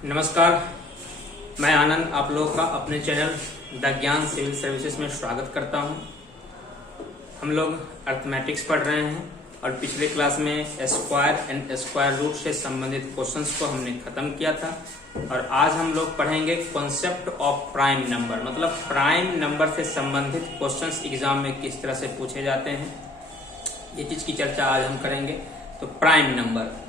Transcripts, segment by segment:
नमस्कार, मैं आनंद आप लोगों का अपने चैनल द ज्ञान सिविल सर्विसेज में स्वागत करता हूं। हम लोग अर्थमेटिक्स पढ़ रहे हैं और पिछले क्लास में स्क्वायर एंड स्क्वायर रूट से संबंधित क्वेश्चंस को हमने खत्म किया था और आज हम लोग पढ़ेंगे कॉन्सेप्ट ऑफ प्राइम नंबर, मतलब प्राइम नंबर से संबंधित क्वेश्चंस एग्जाम में किस तरह से पूछे जाते हैं, ये चीज की चर्चा आज हम करेंगे। तो प्राइम नंबर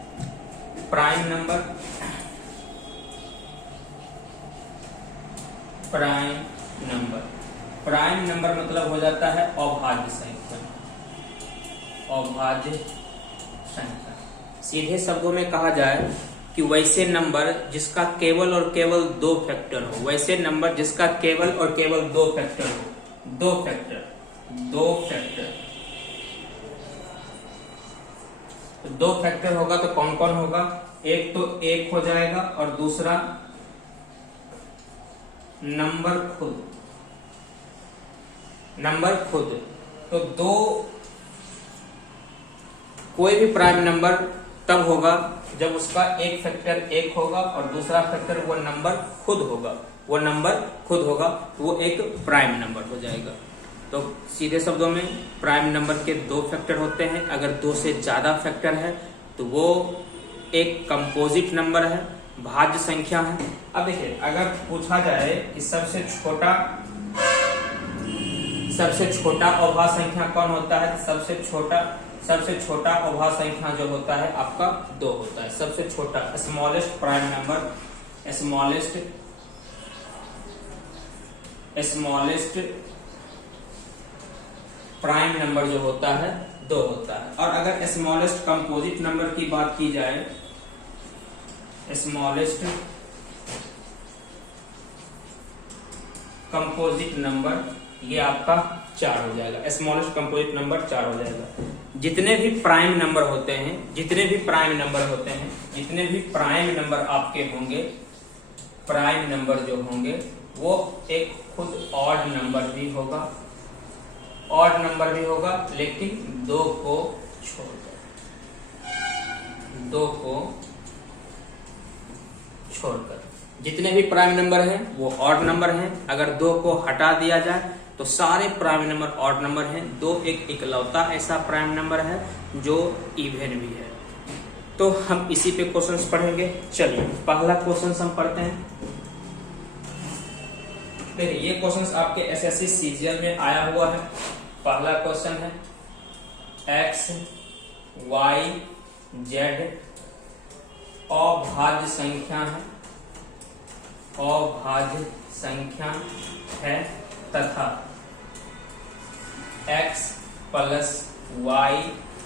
मतलब हो जाता है अभाज्य संख्या। सीधे शब्दों में कहा जाए कि वैसे नंबर जिसका केवल और केवल दो फैक्टर हो, वैसे नंबर जिसका केवल और केवल दो फैक्टर हो, दो फैक्टर तो दो फैक्टर होगा तो कौन कौन होगा? एक तो एक हो जाएगा और दूसरा नंबर खुद। तो दो, कोई भी प्राइम नंबर तब होगा जब उसका एक फैक्टर एक होगा और दूसरा फैक्टर वो नंबर खुद होगा, तो वो एक प्राइम नंबर हो जाएगा। तो सीधे शब्दों में प्राइम नंबर के दो फैक्टर होते हैं। अगर दो से ज्यादा फैक्टर है तो वो एक कंपोजिट नंबर है, भाज्य संख्या है। अब देखिए, अगर पूछा जाए कि सबसे छोटा अभाज्य संख्या कौन होता है, सबसे छोटा अभाज्य संख्या जो होता है आपका दो होता है। सबसे छोटा smallest prime number, smallest prime number जो होता है दो होता है। और अगर स्मॉलेस्ट कंपोजिट नंबर की बात की जाए, स्मॉलेस्ट कंपोजिट नंबर ये आपका 4 हो जाएगा। स्मॉलेस्ट कंपोजिट नंबर 4 हो जाएगा। जितने भी प्राइम नंबर होते हैं, जितने भी प्राइम नंबर आपके होंगे, प्राइम नंबर जो होंगे वो एक खुद ऑड नंबर भी होगा, लेकिन दो को छोड़कर जितने भी प्राइम नंबर हैं वो ऑड नंबर हैं। अगर दो को हटा दिया जाए तो सारे प्राइम नंबर ऑड नंबर हैं। दो एक इकलौता ऐसा प्राइम नंबर है जो इवन भी है। तो हम इसी पे क्वेश्चंस पढ़ेंगे। चलिए पहला क्वेश्चन हम पढ़ते हैं। देखिए, ये क्वेश्चंस आपके एसएससी सीजीएल में आया हुआ है। पहला क्वेश्चन है एक्स वाई जेड अभाज्य संख्या है तथा x plus Y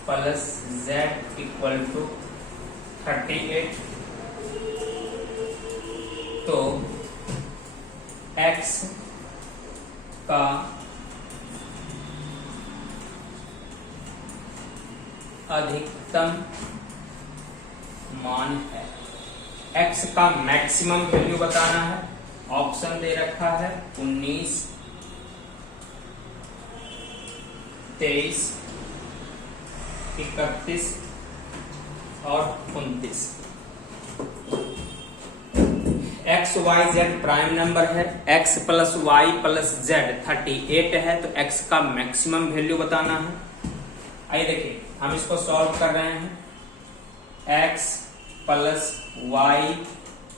plus Z equal to 38। तो x का अधिकतम मान है, x का मैक्सिमम वैल्यू बताना है। ऑप्शन दे रखा है 19, 23, 31 और 29। X Y Z prime number है। x plus Y plus Z 38 है, तो x का मैक्सिमम वैल्यू बताना है। आइए देखिए, हम इसको सॉल्व कर रहे हैं। x plus Y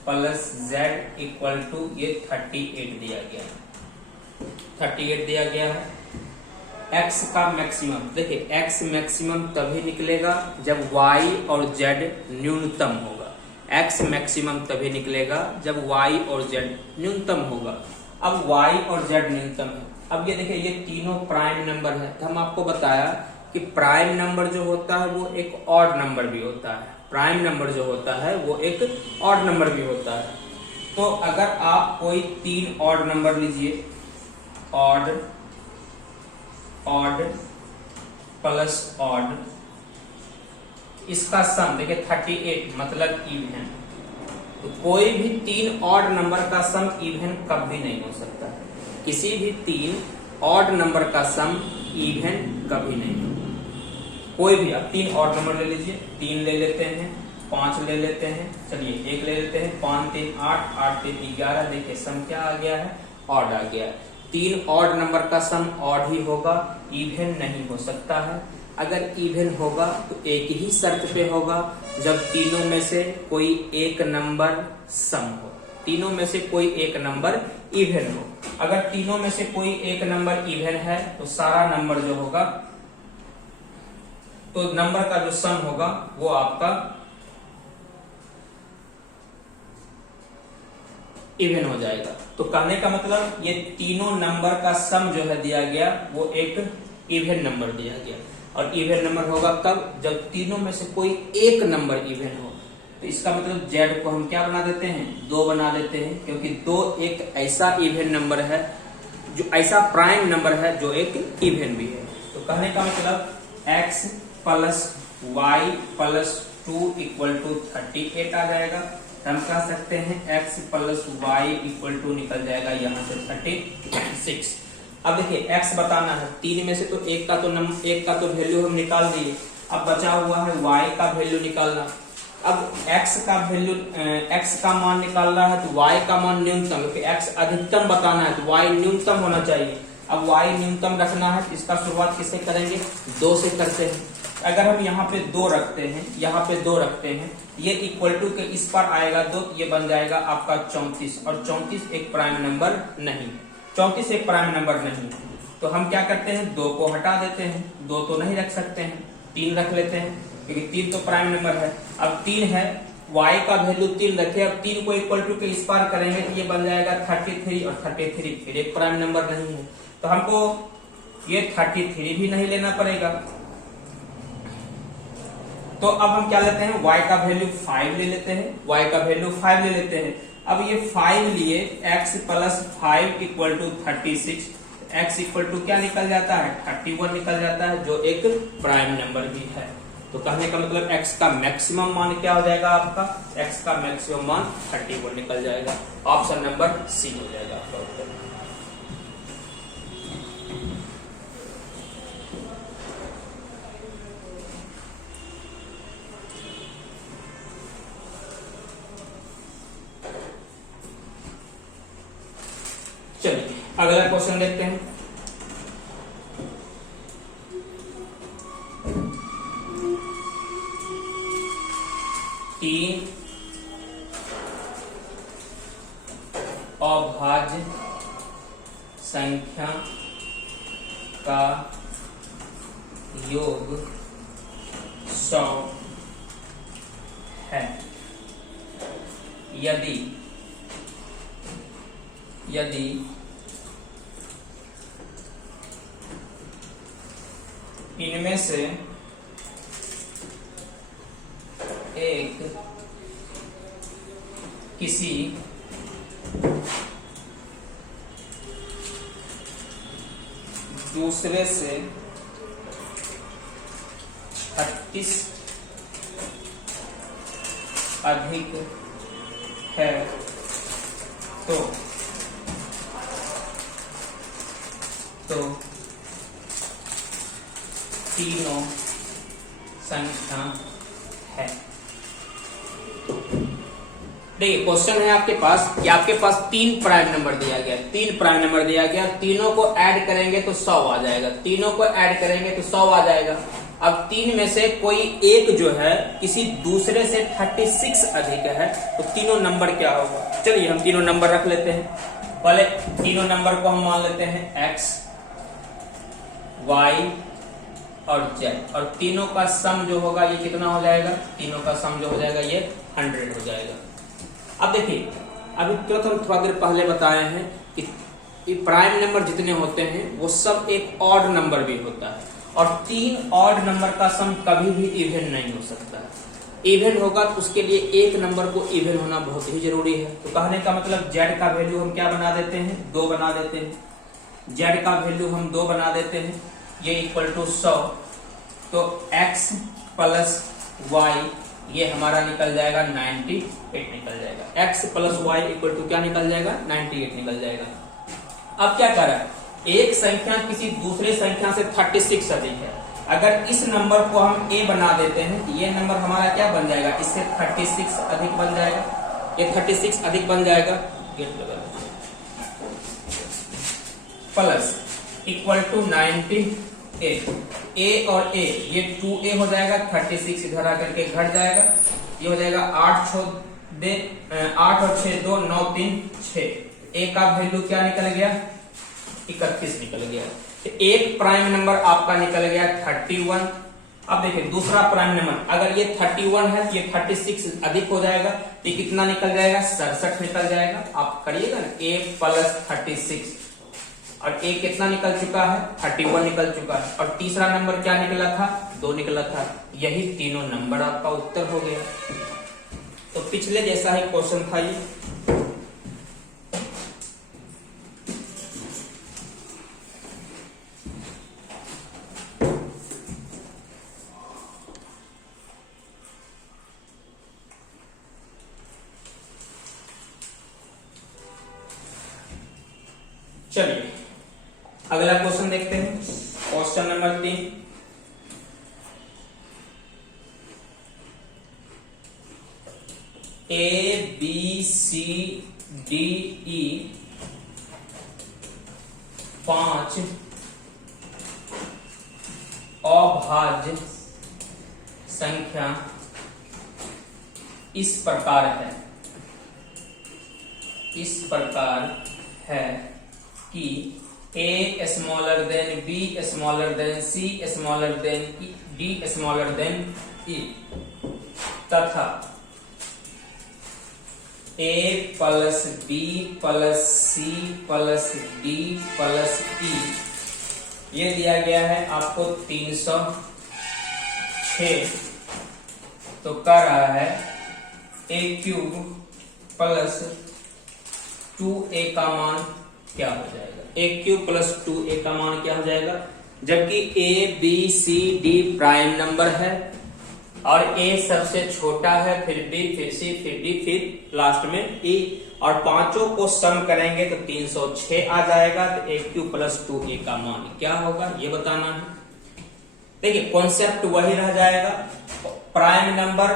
plus Z equal to ये 38 दिया गया है। x का मैक्सिमम, देखिए x मैक्सिमम तभी निकलेगा जब y और z न्यूनतम होगा। x मैक्सिमम तभी निकलेगा जब y और z न्यूनतम होगा। अब y और z न्यूनतम है। अब ये देखिए, ये तीनों प्राइम नंबर है। तो हम आपको बताया कि प्राइम नंबर जो होता है वो एक ऑड नंबर भी होता है। तो अगर आप कोई तीन ऑड नंबर लीजिए, ऑड प्लस ऑड, इसका सम देखिए 38 मतलब इवन। तो कोई भी तीन ऑड नंबर का सम इवन कभी नहीं हो सकता। किसी भी तीन ऑड नंबर का सम इवन कभी नहीं होगा। कोई भी, आप तीन ऑड नंबर ले लीजिए, 3 ले लेते हैं, 5 ले लेते हैं, चलिए 1 ले लेते हैं, 5 3 8, 8 3 11, देखिए सम क्या आ गया है, ऑड आ गया है। 3 ऑड नंबर का सम ऑड ही होगा, इवन नहीं हो सकता है। अगर इवन होगा तो एक ही शर्त पे होगा, जब तीनों में से कोई एक नंबर सम हो, तीनों में से कोई एक नंबर इवन हो। अगर तीनों में से कोई एक नंबर इवन है तो सारा नंबर जो होगा, तो नंबर का जो सम होगा वो आपका इवन हो जाएगा। तो कहने का मतलब ये तीनों नंबर का सम जो है दिया गया वो एक इवन नंबर दिया गया। और इवन नंबर होगा कब, जब तीनों में से कोई एक नंबर इवन हो। तो इसका मतलब z को हम क्या बना देते हैं, 2 बना देते हैं, क्योंकि 2 एक ऐसा इवन नंबर है, जो ऐसा प्राइम नंबर है जो एक इवन भी है। तो कहने का मतलब x plus Y plus 2 equal to 38 आ जाएगा। हम कह सकते हैं x plus Y equal to निकल जाएगा यहाँ से 36। अब देखिए x बताना है, 3 में से तो एक का तो वैल्यू हम निकाल दिए, अब बचा हुआ है y का वैल्यू निकालना। अब x का मान निकालना है तो y का मान न्यूनतम, क्योंकि x अधिकतम बताना है तो y न्यूनतम होना चाहिए। अब y न्यूनतम रखना है तो इसका शुरुआत किससे करेंगे, 2 से करते हैं। अगर हम यहाँ पे 2 रखते हैं, यहाँ पे 2 रखते हैं, ये इक्वल टू के इस पर आएगा 2, ये बन जाएगा आपका 34। और 34 एक प्राइम नंबर नहीं, 34 एक प्राइम नंबर नहीं। तो हम क्या करते हैं, 2 को हटा देते हैं, 2 तो नहीं रख सकते हैं, 3 रख लेते हैं, क्योंकि 3 तो प्राइम नंबर है। अब 3 है, y का वैल्यू 3 रखे, अब 3 को इक्वल टू के इस पार करेंगे तो ये बन जाएगा 33, और 33 फिर एक प्राइम नंबर नहीं है, तो हमको ये 33 भी नहीं लेना पड़ेगा। तो अब हम क्या लेते हैं, y का वैल्यू 5 ले लेते हैं, y का वैल्यू 5 ले लेते हैं। अब ये 5 लिए x plus 5 equal to 36, x equal to क्या निकल जाता है, 31 निकल जाता है, जो एक प्राइम नंबर भी है। तो कहने का मतलब x का मैक्सिमम मान क्या हो जाएगा आपका, x का मैक्सिमम मान 31 निकल जाएगा। ऑप्शन नंबर सी हो जाएगा आपका उत्तर। चलिए अगला क्वेश्चन देखते हैं। तीन अभाज्य संख्या का योग 100 है यदि इनमें से एक किसी दूसरे से 38 अधिक है तो तीनों संख्या है। देखिए क्वेश्चन है आपके पास कि आपके पास 3 प्राइम नंबर दिया गया, 3 प्राइम नंबर दिया गया, तीनों को ऐड करेंगे तो 100 आ जाएगा, तीनों को ऐड करेंगे तो 100 आ जाएगा। अब 3 में से कोई एक जो है किसी दूसरे से 36 अधिक है तो तीनों नंबर क्या होगा। चलिए हम तीनों नंबर रख लेते हैं। पहले तीनों नंबर को हम मान लेते हैं x, y और z, और तीनों का सम जो होगा ये कितना हो जाएगा, तीनों का सम जो हो जाएगा ये 100 हो जाएगा। अब देखिए अभी तुरंत हम थोड़ा देर पहले बताए हैं कि प्राइम नंबर जितने होते हैं वो सब एक ऑड नंबर भी होता है, और 3 ऑड नंबर का सम कभी भी इवन नहीं हो सकता है। इवन होगा तो उसके लिए एक नंबर को इवन होना बहुत ही जरूरी है। तो कहने का मतलब z का वैल्यू हम क्या बना देते हैं, 2 बना देते हैं। z का वैल्यू हम 2 बना देते हैं, ये इक्वल टू 100। तो x प्लस y ये हमारा निकल जाएगा 98 निकल जाएगा। x plus y equal to क्या निकल जाएगा, 98 निकल जाएगा। अब क्या कर रहा है, एक संख्या किसी दूसरे संख्या से 36 अधिक है, अगर इस नंबर को हम a बना देते हैं तो ये नंबर हमारा क्या बन जाएगा, इससे 36 अधिक बन जाएगा, ये 36 अधिक बन जाएगा, गेट लगा प्लस इक्वल टू 98, a और a ये 2a हो जाएगा, 36 इधर आकर के घट जाएगा, ये हो जाएगा 8 और 6 2 9 3 6, a का वैल्यू क्या निकल गया, 31 निकल गया। तो एक प्राइम नंबर आपका निकल गया 31। अब देखिए दूसरा प्राइम नंबर, अगर ये 31 है तो ये 36 अधिक हो जाएगा, तो कितना निकल जाएगा, 67 निकल जाएगा। आप करिएगा ना, a प्लस 36, और a कितना निकल चुका है, 31 निकल चुका है, और तीसरा नंबर क्या निकला था, 2 निकला था। यही तीनों नंबर आपका उत्तर हो गया। तो पिछले जैसा ही क्वेश्चन था ये। चलिए अगला क्वेश्चन देखते हैं, question number 3। A B C D E 5 अभाज्य संख्या इस प्रकार है कि a smaller than b smaller than c smaller than d smaller than e तथा a plus b plus c plus d plus e ये दिया गया है आपको 306। तो कर रहा है a क्यूब प्लस 2a का मान क्या हो जाएगा, a क्यूब प्लस 2a का मान क्या हो जाएगा, जबकि a b c d prime number है और a सबसे छोटा है, फिर b फिर c फिर d फिर लास्ट में e, और पांचों को सम करेंगे तो 306 आ जाएगा। तो a क्यूब प्लस 2a का मान क्या होगा ये बताना है। देखिए कॉन्सेप्ट वही रह जाएगा, प्राइम नंबर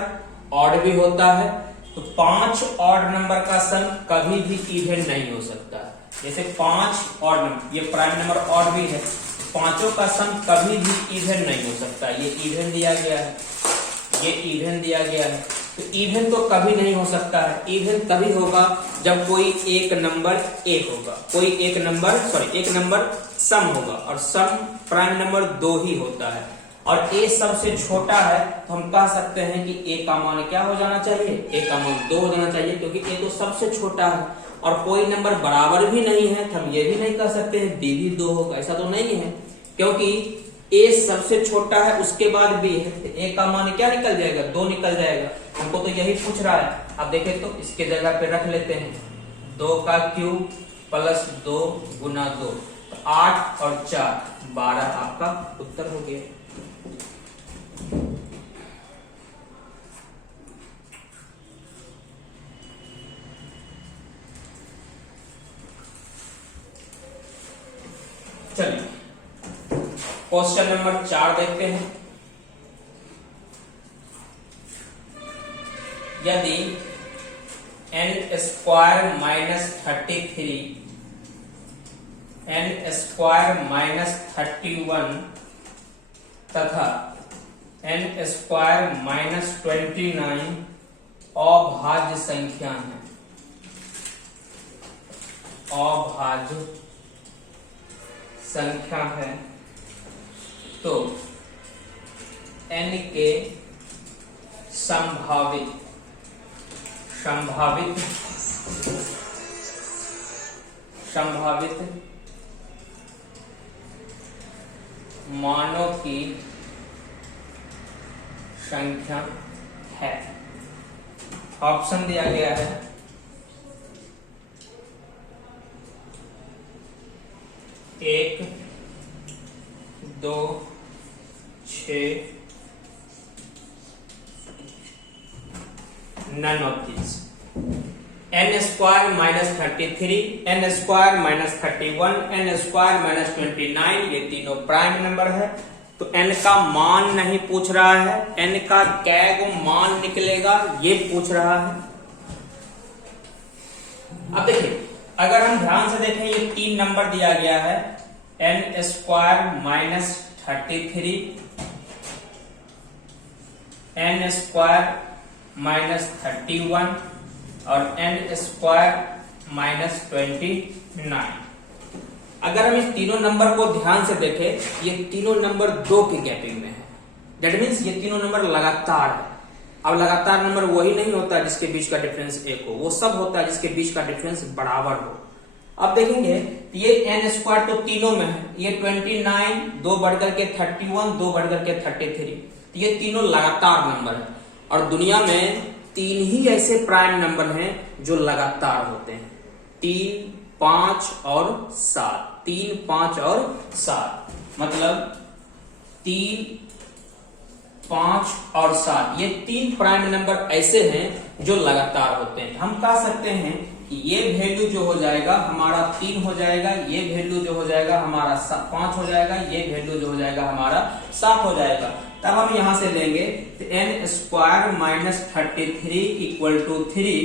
ऑड भी होता है, तो 5 ऑड नंबर का सम कभी भी इवन नहीं हो सकता है। जैसे 5 ऑड नंबर, ये प्राइम नंबर ऑड भी है, पांचों का सम कभी भी इवन नहीं हो सकता। ये इवन दिया गया है, ये इवन दिया गया है, तो इवन तो कभी नहीं हो सकता है। इवन तभी होगा जब कोई एक नंबर a होगा, कोई एक नंबर सम होगा, और सम प्राइम नंबर 2 ही होता है, और a सबसे छोटा है, तो हम कह सकते हैं कि a का मान क्या हो जाना चाहिए, a का मान 2 हो जाना चाहिए, क्योंकि a तो सबसे छोटा है। और कोई नंबर बराबर भी नहीं है तो हम ये भी नहीं कह सकते हैं b भी 2 होगा, ऐसा तो नहीं है, क्योंकि a सबसे छोटा है उसके बाद b है, तो a का मान क्या निकल जाएगा, 2 निकल जाएगा। हमको तो यही पूछ रहा है। अब देखें तो इसके जगह पे रख लेते हैं, 2 का क्यूब प्लस 2 गुना 2, तो 8 और 4 12 आपका उत्तर हो गया। चलिए क्वेश्चन नंबर 4 देखते हैं। यदि n square minus 33 n square minus 31 तथा n स्क्वायर माइनस 29 अभाज्य संख्या है, अभाज्य संख्या है, तो n के संभावित मानों की संख्या है। ऑप्शन दिया गया है 1 2 6 none of these। n square minus 33, n square minus 31, n square minus 29 ये तीनों प्राइम नंबर है, तो n का मान नहीं पूछ रहा है, n का कै गो मान निकलेगा ये पूछ रहा है। अब देखिए अगर हम ध्यान से देखें ये 3 नंबर दिया गया है, n square minus 33, n square minus 31 और n स्क्वायर माइनस 29। अगर हम इस तीनों नंबर को ध्यान से देखें, ये तीनों नंबर 2 के गैपिंग में है। दैट मीन्स ये तीनों नंबर लगातार है। अब लगातार नंबर वही नहीं होता जिसके बीच का डिफरेंस 1 हो, वो सब होता है जिसके बीच का डिफरेंस बराबर हो। अब देखेंगे ये n स्क्वायर तो तीनों में है, ये 29, 2 बढ़कर के 31, 2 बढ़कर के 33, तो ये तीनों लगातार नंबर है। और दुनिया में 3 ही ऐसे प्राइम नंबर हैं जो लगातार होते हैं, 3, 5 और 7। 3, 5 और 7 मतलब 3, 5 और 7 ये 3 प्राइम नंबर ऐसे हैं जो लगातार होते हैं। हम कह सकते हैं कि ये वैल्यू जो हो जाएगा हमारा 3 हो जाएगा, ये वैल्यू जो हो जाएगा हमारा 5 हो जाएगा, ये वैल्यू जो हो जाएगा हमारा 7 हो जाएगा। तब हम यहां से लेंगे तो n square minus 33 equal to 3,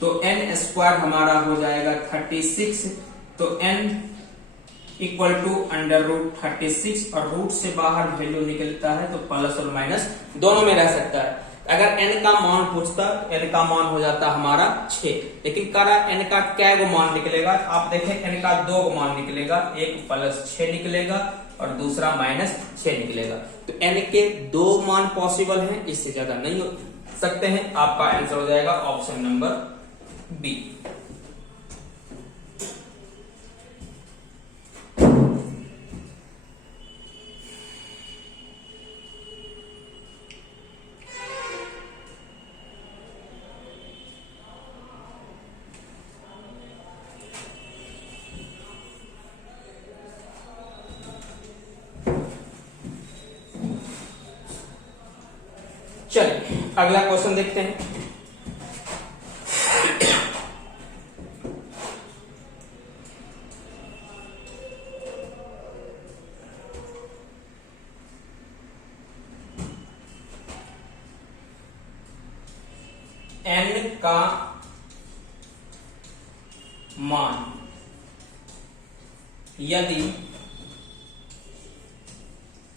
तो n स्क्वायर हमारा हो जाएगा 36, तो n equal to under root 36 और रूट से बाहर वैल्यू निकलता है तो प्लस और माइनस दोनों में रह सकता है। अगर n का मान पूछता, n का मान हो जाता हमारा 6, लेकिन कह रहा n का क्या गो मान निकलेगा। आप देखें n का 2 गो मान निकलेगा, एक प्लस 6 निकलेगा और दूसरा माइनस 6 निकलेगा। तो n के 2 मान पॉसिबल हैं, इससे ज्यादा नहीं हो सकते हैं। आपका आंसर हो जाएगा ऑप्शन नंबर बी। चलिए अगला क्वेश्चन देखते हैं। n का मान यदि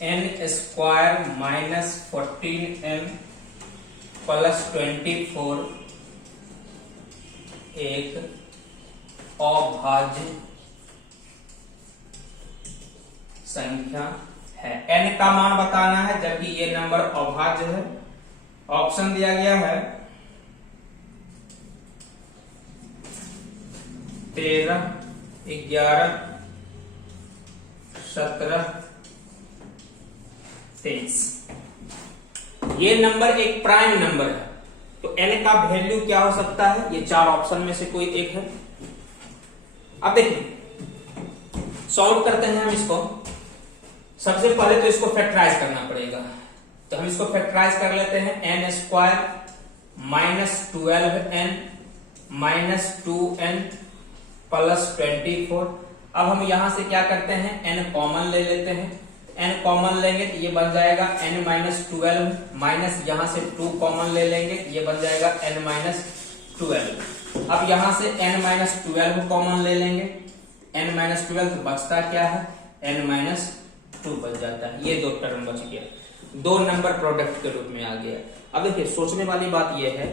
n square minus 14m plus 24 एक अभाज्य संख्या है। n का मान बताना है जबकि ये नंबर अभाज्य है। ऑप्शन दिया गया है 13, 11, 17, 23। ये नंबर एक प्राइम नंबर है, तो n का वैल्यू क्या हो सकता है? ये 4 ऑप्शन में से कोई एक है। अब देखिए सॉल्व करते हैं हम इसको। सबसे पहले तो इसको फैक्टराइज करना पड़ेगा, तो हम इसको फैक्टराइज कर लेते हैं। n square minus 12n minus 2n plus 24। अब हम यहां से क्या करते हैं, n कॉमन ले लेते हैं। n कॉमन लेंगे तो ये बन जाएगा n माइनस 12 माइनस यहां से 2 कॉमन ले लेंगे, ये बन जाएगा n माइनस 12। अब यहां से n माइनस 12 कॉमन ले लेंगे, n माइनस 12 तो बचता क्या है, n माइनस 2 बच जाता है। ये 2 टर्म बच गया, 2 नंबर प्रोडक्ट के रूप में आ गया। अब देखिए सोचने वाली बात यह है,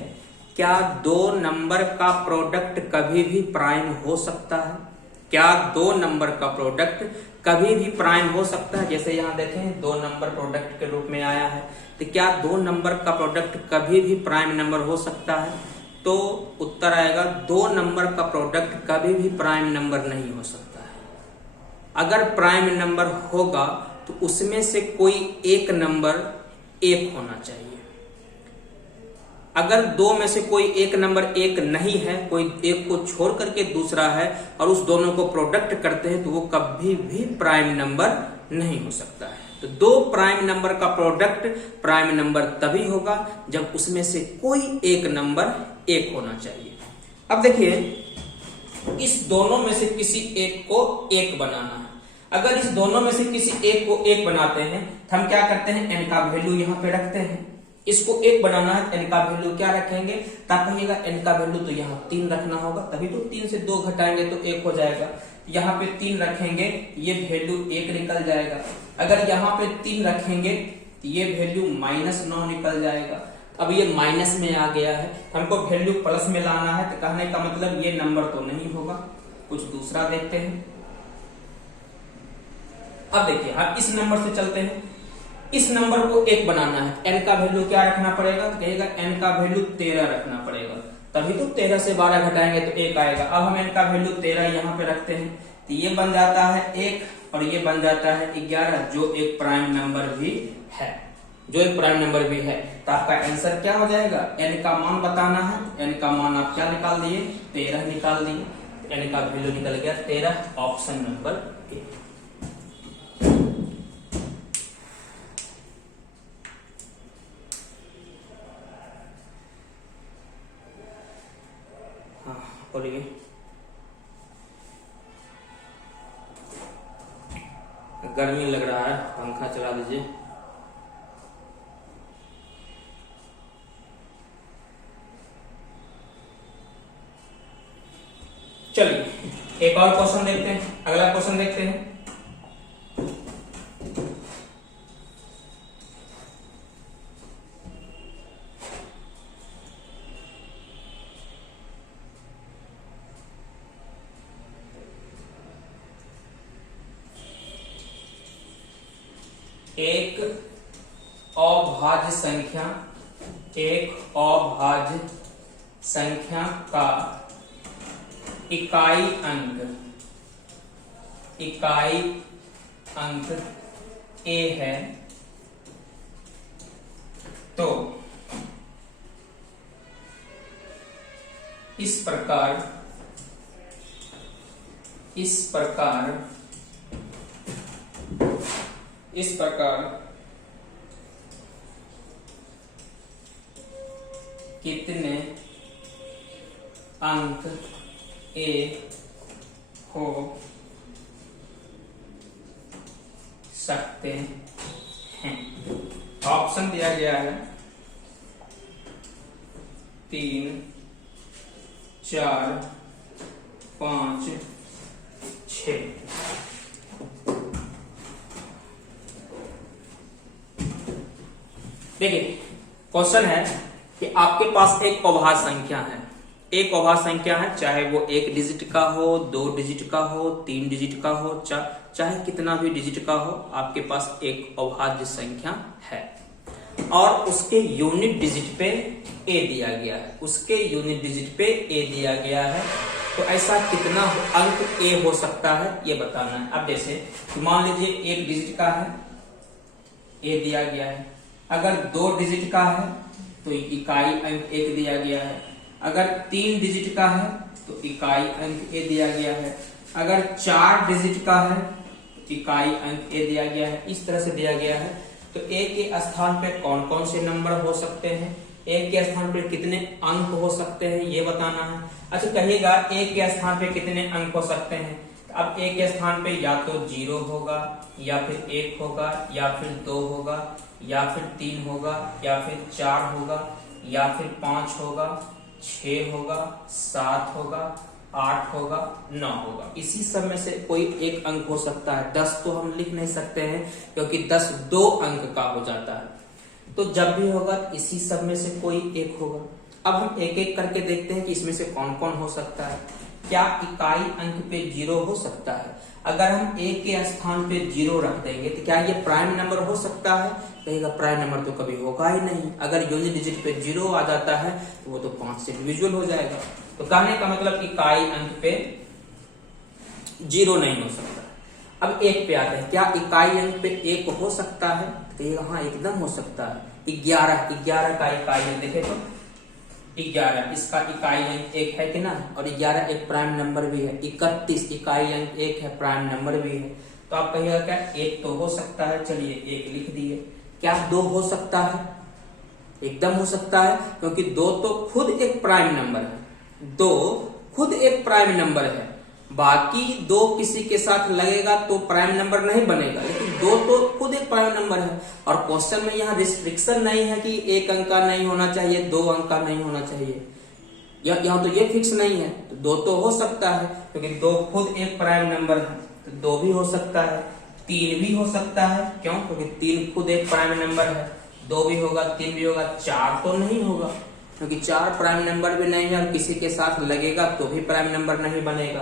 क्या 2 नंबर का प्रोडक्ट कभी भी प्राइम हो सकता है? क्या 2 नंबर का प्रोडक्ट कभी भी प्राइम हो सकता है? जैसे यहां देखें 2 नंबर प्रोडक्ट के रूप में आया है, तो क्या 2 नंबर का प्रोडक्ट कभी भी प्राइम नंबर हो सकता है? तो उत्तर आएगा 2 नंबर का प्रोडक्ट कभी भी प्राइम नंबर नहीं हो सकता है। अगर प्राइम नंबर होगा तो उसमें से कोई एक नंबर 1 होना चाहिए। अगर 2 में से कोई एक नंबर 1 नहीं है, कोई एक को छोड़ करके दूसरा है और उस दोनों को प्रोडक्ट करते हैं, तो वो कभी भी प्राइम नंबर नहीं हो सकता है। तो 2 प्राइम नंबर का प्रोडक्ट प्राइम नंबर तभी होगा जब उसमें से कोई एक नंबर 1 होना चाहिए। अब देखिए इस दोनों में से किसी एक को 1 बनाना है। अगर इस दोनों में से किसी एक को एक बनाते हैं तो हम क्या करते हैं, n का वैल्यू यहाँ पे रखते हैं। इसको एक बनाना है, n का वैल्यू क्या रखेंगे, तब कहिएगा n का वैल्यू तो यहाँ 3 रखना होगा, तभी तो 3 से 2 घटाएंगे तो 1 हो जाएगा। यहाँ पे 3 रखेंगे, ये वैल्यू 1 निकल जाएगा। अगर यहाँ पे 3 रखेंगे तो ये वैल्यू -9 निकल जाएगा। अब ये माइनस में आ गया है, हमको वैल्यू प्लस में लाना है, तो कहने का मतलब ये नंबर तो नहीं होगा, कुछ दूसरा देखते हैं। अब देखिए हम इस नंबर से चलते हैं, इस नंबर को 1 बनाना है, n का वैल्यू क्या रखना पड़ेगा, कहेगा n का वैल्यू 13 रखना पड़ेगा, तभी तो 13 से 12 घटाएंगे तो 1 आएगा। अब हम n का वैल्यू 13 यहाँ पे रखते हैं, तो ये बन जाता है 1 और ये बन जाता है 11, जो एक प्राइम नंबर भी है, जो एक प्राइम नंबर भी है। तो आपका आंसर क्या हो जाएगा, n का मान बताना है, n का मान आप क्या निकाल दिए, 13 निकाल दिए, n का वैल्यू निकल गया 13, ऑप्शन नंबर ए। और ये गर्मी लग रहा है, पंखा चला दीजिए। चलिए एक और क्वेश्चन देखते हैं, अगला क्वेश्चन देखते हैं। एक अभाज्य संख्या, एक अभाज्य संख्या का इकाई अंक a है, तो इस प्रकार कितने अंक a हो सकते हैं। ऑप्शन दिया गया है 3, 4, 5, 6। देखिए क्वेश्चन है कि आपके पास एक अभाज्य संख्या है, एक अभाज्य संख्या है, चाहे वो 1 डिजिट का हो, 2 डिजिट का हो, 3 डिजिट का हो, चाहे कितना भी डिजिट का हो, आपके पास एक अभाज्य संख्या है और उसके यूनिट डिजिट पे a दिया गया है, उसके यूनिट डिजिट पे a दिया गया है। तो ऐसा कितना अंक a हो सकता है ये बताना है। अब जैसे मान लीजिए 1 डिजिट का है, a दिया गया है। अगर 2 डिजिट का है तो इकाई अंक 1 दिया गया है। अगर 3 डिजिट का है तो इकाई अंक a दिया गया है। अगर 4 डिजिट का है तो इकाई अंक a दिया गया है। इस तरह से दिया गया है। तो a के स्थान पे कौन कौन से नंबर हो सकते हैं, a के स्थान पे कितने अंक हो सकते हैं ये बताना है। अच्छा कहिएगा a के स्थान पे कितने अंक हो सकते हैं। अब a के स्थान पे या तो 0 होगा, या फिर 1 होगा, या फिर 2 होगा, या फिर 3 होगा, या फिर 4 होगा, या फिर 5 होगा, 6 होगा, 7 होगा, 8 होगा, 9 होगा। इसी सब में से कोई एक अंक हो सकता है। 10 तो हम लिख नहीं सकते हैं क्योंकि 10 2 अंक का हो जाता है। तो जब भी होगा इसी सब में से कोई एक होगा। अब हम एक एक करके देखते हैं कि इसमें से कौन कौन हो सकता है। क्या इकाई अंक पे 0 हो सकता है? अगर हम a के स्थान पे 0 रख देंगे तो क्या ये प्राइम नंबर हो सकता है? कहेगा प्राइम नंबर तो कभी होगा ही नहीं। अगर यूनिट डिजिट पे 0 आ जाता है तो वो तो 5 से डिविजिबल हो जाएगा। तो कहने का मतलब इकाई अंक पे 0 नहीं हो सकता। अब 1 पे आते हैं। क्या इकाई अंक पे 1 हो सकता है? कहेगा हाँ एकदम हो सकता है। 11 का इकाई अंक देखे तो 11 इसका इकाई अंक 1 है कि ना, और 11 एक प्राइम नंबर भी है। 31 इकाई अंक 1 है, प्राइम नंबर भी है। तो आप कहिएगा क्या 1 तो हो सकता है, चलिए 1 लिख दिए। क्या 2 हो सकता है? एकदम हो सकता है क्योंकि 2 तो खुद एक प्राइम नंबर है। 2 खुद एक प्राइम नंबर है। बाकी दो किसी के साथ लगेगा तो प्राइम नंबर नहीं बनेगा, लेकिन दो तो खुद एक प्राइम नंबर है। और क्वेश्चन में यहाँ रिस्ट्रिक्शन नहीं है कि एक अंक का नहीं होना चाहिए, दो अंक का नहीं होना चाहिए, यहाँ तो ये फिक्स नहीं है। तो दो तो हो सकता है क्योंकि दो खुद एक प्राइम नंबर है, तो दो भी हो सकता है, तीन भी हो सकता है। क्यों? क्योंकि तीन खुद एक प्राइम नंबर है। दो भी होगा, तीन भी होगा, चार तो नहीं होगा क्योंकि चार प्राइम नंबर भी नहीं है और किसी के साथ लगेगा तो भी प्राइम नंबर नहीं बनेगा।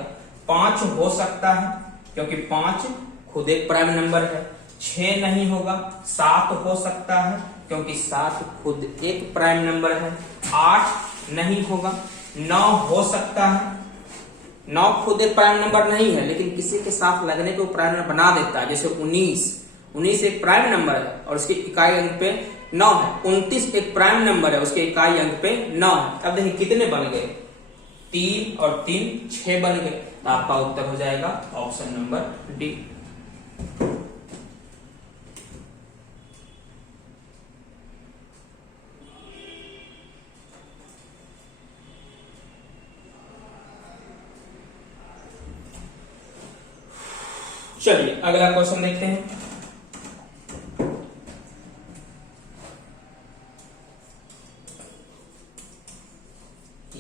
पांच हो सकता है क्योंकि पांच खुद एक प्राइम नंबर है। छह नहीं होगा। सात हो सकता है क्योंकि सात खुद एक प्राइम नंबर है। आठ नहीं होगा। नौ हो सकता है। नौ खुद एक प्राइम नंबर नहीं है लेकिन किसी के साथ लगने को प्राइम नंबर बना देता है, जैसे 19 एक प्राइम नंबर है और उसके इकाई अंक पे 9 है। 29 एक प्राइम नंबर है, उसके इकाई अंक पे 9 है। अब देखिए कितने बन गए, 3 और 3 6 बन गए। तो आपका उत्तर हो जाएगा ऑप्शन नंबर डी। चलिए अगला क्वेश्चन देखते हैं।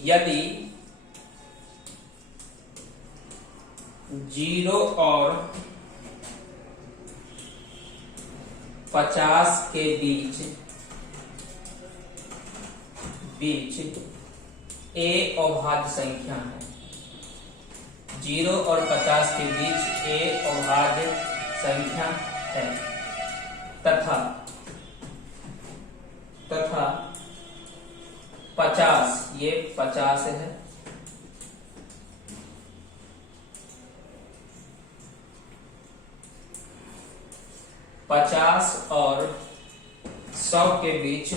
यदि 0 और 50 के बीच a अभाज्य संख्या है, 0 और 50 के बीच a अभाज्य संख्या है तथा 50 ये 50 है, 50 और 100 के बीच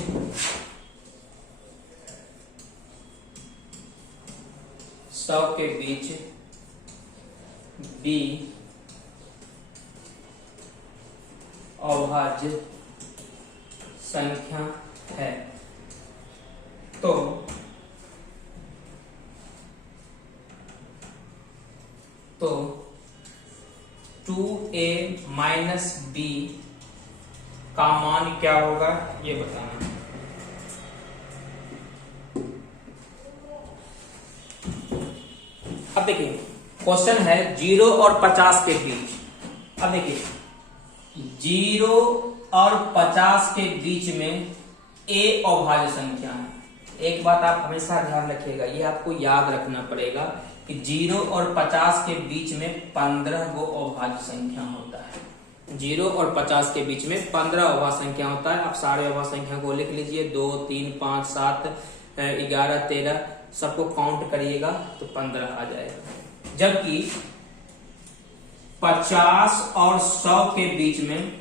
b अभाज्य संख्या है तो तो 2a माइनस b का मान क्या होगा ये बताना। अब देखिए क्वेश्चन है 0 और 50 के बीच। अब देखिए 0 और 50 के बीच में a अभाज्य संख्या है। एक बात आप हमेशा ध्यान रखिएगा, ये आपको याद रखना पड़ेगा कि 0 और 50 के बीच में 15 गो अभाज्य संख्या होता है। 0 और 50 के बीच में 15 अभाज्य संख्या होता है। आप सारे अभाज्य संख्या को लिख लीजिए, 2 3 5 7 11 13 सबको काउंट करिएगा तो 15 आ जाएगा। जबकि 50 और 100 के बीच में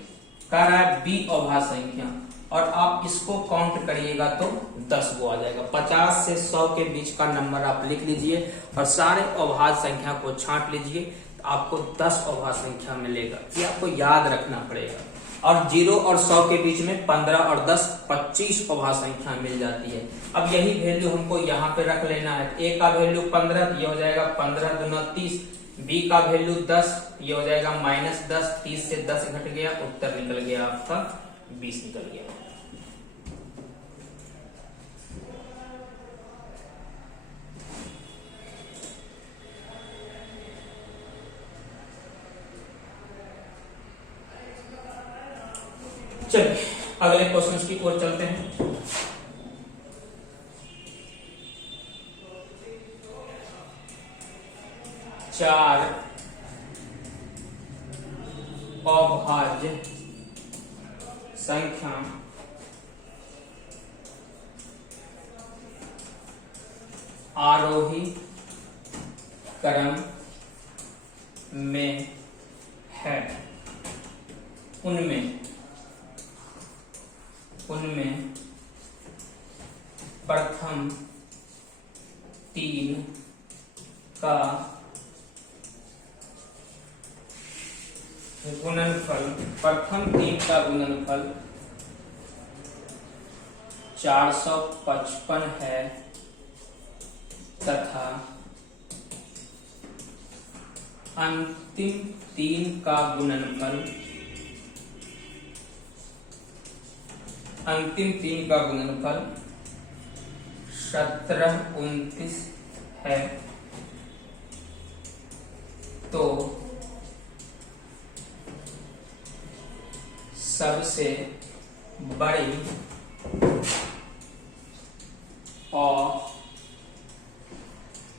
कह रहा है b अभाज्य संख्या और आप इसको काउंट करिएगा तो 10 गो आ जाएगा। 50 से 100 के बीच का नंबर आप लिख लीजिए और सारे अभाज्य संख्या को छांट लीजिए तो आपको 10 अभाज्य संख्या मिलेगा। ये आपको याद रखना पड़ेगा। और 0 और 100 के बीच में 15 और 10 25 अभाज्य संख्या मिल जाती है। अब यही वैल्यू हमको यहाँ पे रख लेना है। a का वैल्यू 15, ये हो जाएगा 15 दूना 30। b का वैल्यू 10, ये हो जाएगा -10। 30 से 10 घट गया, उत्तर निकल गया आपका 20 निकल गया। चलिए अगले क्वेश्चन की ओर चलते हैं। चार अभाज्य संख्या आरोही क्रम में है, उनमें प्रथम 3 का गुणनफल 455 है तथा अंतिम 3 का गुणनफल, अंतिम 3 का गुणनफल 17, 29 है तो सबसे बड़ी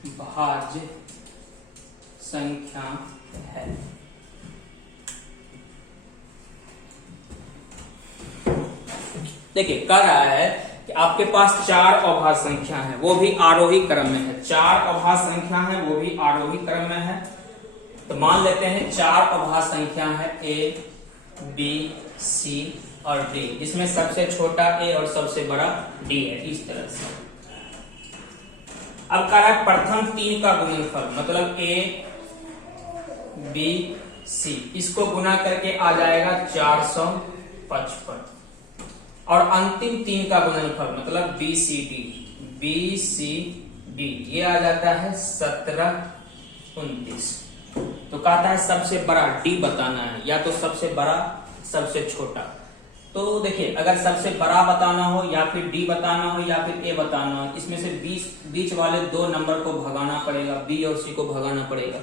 अभाज्य संख्या है। देखिए कह रहा है कि आपके पास 4 अभाज्य संख्या है, वो भी आरोही क्रम में है। 4 अभाज्य संख्या है, वो भी आरोही क्रम में है। तो मान लेते हैं 4 अभाज्य संख्या है A, B, C और D, जिसमें सबसे छोटा A और सबसे बड़ा D है। इस तरह से अब कह रहा है प्रथम 3 का गुणनफल, मतलब A, B, C, इसको गुना करके आ जाएगा 455 और अंतिम 3 का गुणनफल मतलब BCD, ये आ जाता है 17, 29। तो कहता है सबसे बड़ा D बताना है, या तो सबसे बड़ा सबसे छोटा। तो देखिए अगर सबसे बड़ा बताना हो या फिर D बताना हो या फिर A बताना हो, इसमें से बीच वाले 2 नंबर को भगाना पड़ेगा, B और C को भगाना पड़ेगा।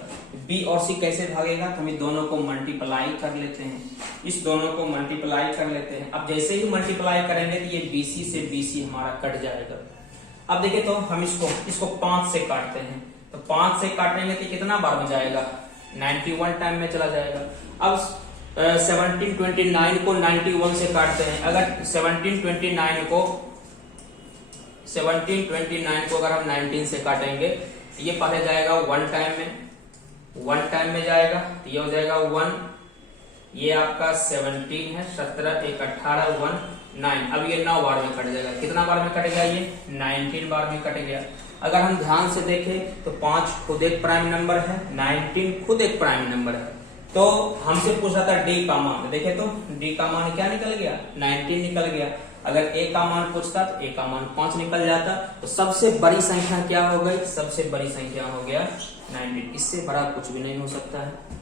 B और C कैसे भागेगा, तो हम इन दोनों को मल्टीप्लाई कर लेते हैं, इस दोनों को मल्टीप्लाई कर लेते हैं। अब जैसे ही मल्टीप्लाई करेंगे तो ये BC से BC हमारा कट जाएगा। अब देखिए तो हम इसको 5 से काटते हैं, तो 5 से काटेंगे तो कितना बार में जाएगा, 91 टाइम में चला जाएगा। अब 1729 को 91 से काटते हैं। अगर 1729 को अगर हम 19 से काटेंगे तो ये पहले जाएगा 1 टाइम में जाएगा, तो ये हो जाएगा 1, ये आपका 17 है, 17 1 18 1 9। अब ये 9 बार में कट जाएगा। कितना बार में कटेगा, ये 19 बार में कट गया। अगर हम ध्यान से देखें तो 5 खुद एक प्राइम नंबर है, 19 खुद एक प्राइम नंबर है। तो हमसे पूछा था D का मान, देखे तो D का मान क्या निकल गया, 19 निकल गया। अगर A का मान पूछता तो A का मान 5 निकल जाता। तो सबसे बड़ी संख्या क्या हो गई, सबसे बड़ी संख्या हो गया 19। इससे बड़ा कुछ भी नहीं हो सकता है।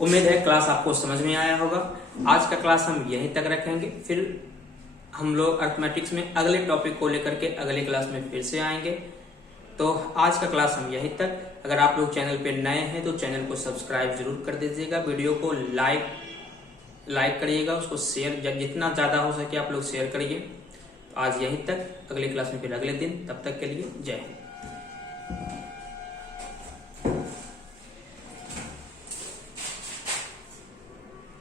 उम्मीद है क्लास आपको समझ में आया होगा। आज का क्लास हम यहीं तक रखेंगे, फिर हम लोग अर्थमेटिक्स में अगले टॉपिक को लेकर के अगले क्लास में फिर से आएंगे। तो आज का क्लास हम यहीं तक। अगर आप लोग चैनल पे नए हैं तो चैनल को सब्सक्राइब जरूर कर दीजिएगा, वीडियो को लाइक करिएगा, उसको शेयर जितना ज्यादा हो सके आप लोग शेयर करिए। तो आज यहीं तक, अगले क्लास में फिर अगले दिन। तब तक के लिए जय हिंद।